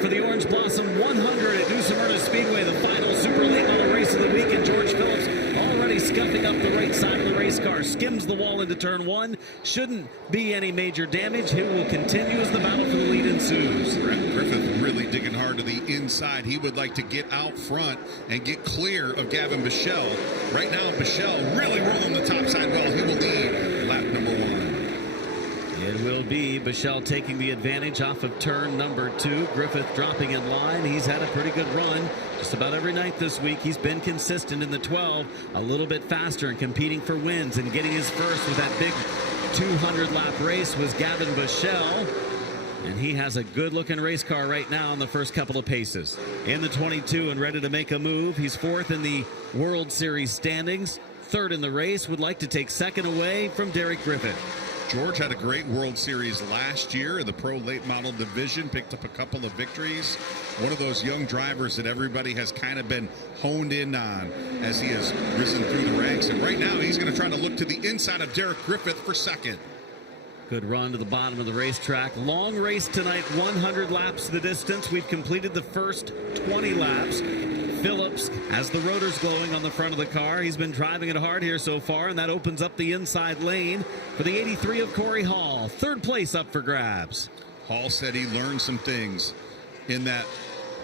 for the Orange Blossom 100 at New Smyrna Speedway, the final super late model race of the week, and George Phillips already scuffing up the right side of the race car, skims the wall into turn one. Shouldn't be any major damage. He will continue as the battle for the lead ensues. Griffith really digging hard to the inside. He would like to get out front and get clear of Gavin Bichelle. Right now, Bichelle really rolling the top side well. He will lead lap number one. It will be Bichelle taking the advantage off of turn number two. Griffith dropping in line. He's had a pretty good run just about every night this week. He's been consistent in the 12, a little bit faster and competing for wins, and getting his first with that big 200-lap race was Gavin Bichelle. And he has a good-looking race car right now in the first couple of paces. In the 22 and ready to make a move. He's fourth in the World Series standings, third in the race. Would like to take second away from Derek Griffith. George had a great World Series last year in the Pro Late Model Division, picked up a couple of victories. One of those young drivers that everybody has kind of been honed in on as he has risen through the ranks. And right now, he's going to try to look to the inside of Derek Griffith for second. Good run to the bottom of the racetrack. Long race tonight, 100 laps the distance. We've completed the first 20 laps. Phillips has the rotors glowing on the front of the car. He's been driving it hard here so far, and that opens up the inside lane for the 83 of Corey Hall. Third place up for grabs. Hall said he learned some things in that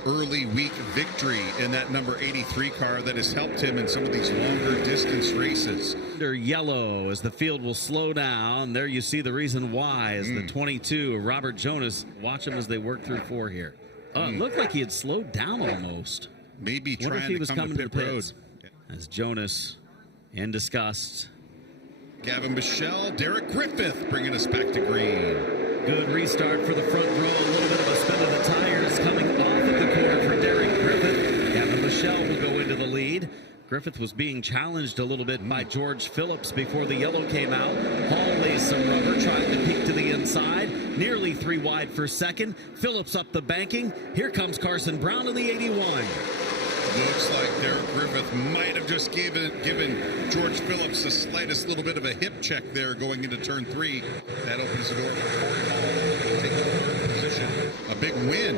early week victory in that number 83 car that has helped him in some of these longer distance races. Under yellow as the field will slow down. There you see the reason why as the 22 Robert Jonas. Watch him as they work through four here. It looked like he had slowed down almost. Maybe Wonder trying if he was to come coming to pit road. As Jonas in disgust. Gavin Bichelle, Derek Griffith bringing us back to green. Good restart for the front row. A little bit of a spin of the tires coming off of the corner for Derek Griffith. Gavin Bichelle will go into the lead. Griffith was being challenged a little bit by George Phillips before the yellow came out. Hall lays some rubber, trying to peek to the inside. Nearly three wide for second. Phillips up the banking. Here comes Carson Brown in the 81. Looks like Derek Griffith might have just given George Phillips the slightest little bit of a hip check there going into turn three. That opens the door for Corey Hall. Taking the third position. A big win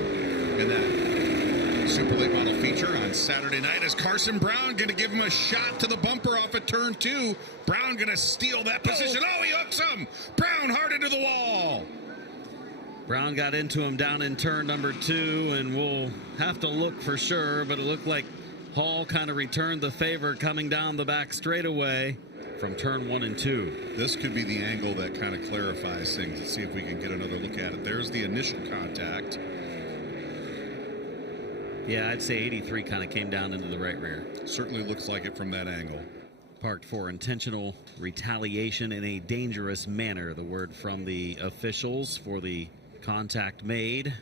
in that Super Late Model feature on Saturday night. Is Carson Brown going to give him a shot to the bumper off of turn two? Brown going to steal that position. Oh, he hooks him. Brown hard into the wall. Brown got into him down in turn number two, and we'll have to look for sure, but it looked like Hall kind of returned the favor coming down the back straightaway from turn one and two. This could be the angle that kind of clarifies things. Let's see if we can get another look at it. There's the initial contact. Yeah, I'd say 83 kind of came down into the right rear. Certainly looks like it from that angle. Parked for intentional retaliation in a dangerous manner. The word from the officials for the contact made.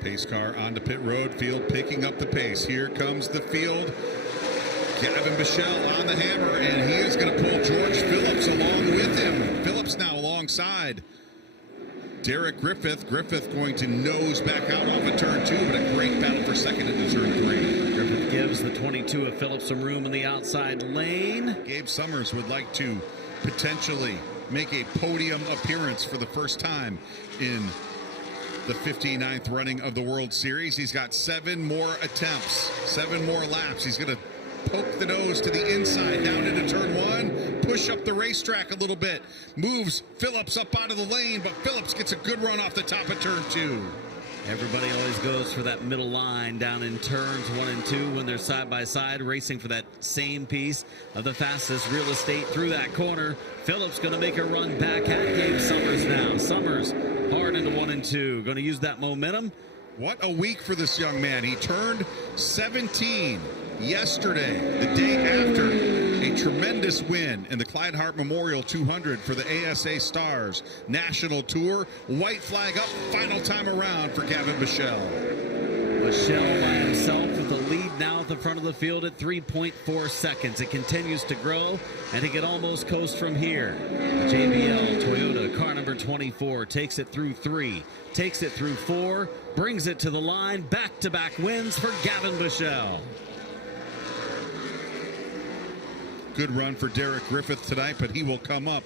Pace car onto pit road, field picking up the pace. Here comes the field. Gavin Bichelle on the hammer, and he is going to pull George Phillips along with him. Phillips now alongside Derek Griffith. Griffith going to nose back out off of turn two, but a great battle for second into turn three. Griffith gives the 22 of Phillips some room in the outside lane. Gabe Summers would like to potentially make a podium appearance for the first time in the 59th running of the World Series. He's got 7 more attempts, 7 more laps. He's going to poke the nose to the inside, down into turn one, push up the racetrack a little bit, moves Phillips up out of the lane, but Phillips gets a good run off the top of turn two. Everybody always goes for that middle line down in turns 1 and 2 when they're side by side, racing for that same piece of the fastest real estate through that corner. Phillips going to make a run back at Gabe Summers now. Summers hard into 1 and 2. Going to use that momentum. What a week for this young man. He turned 17 yesterday, the day after a tremendous win in the Clyde Hart Memorial 200 for the ASA Stars National Tour. White flag up, final time around for Gavin Bichelle. Bichelle by himself with the lead now at the front of the field at 3.4 seconds. It continues to grow, and he can almost coast from here. JBL Toyota car number 24 takes it through 3, takes it through 4, brings it to the line. Back-to-back wins for Gavin Bichelle. Good run for Derek Griffith tonight, but he will come up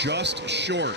just short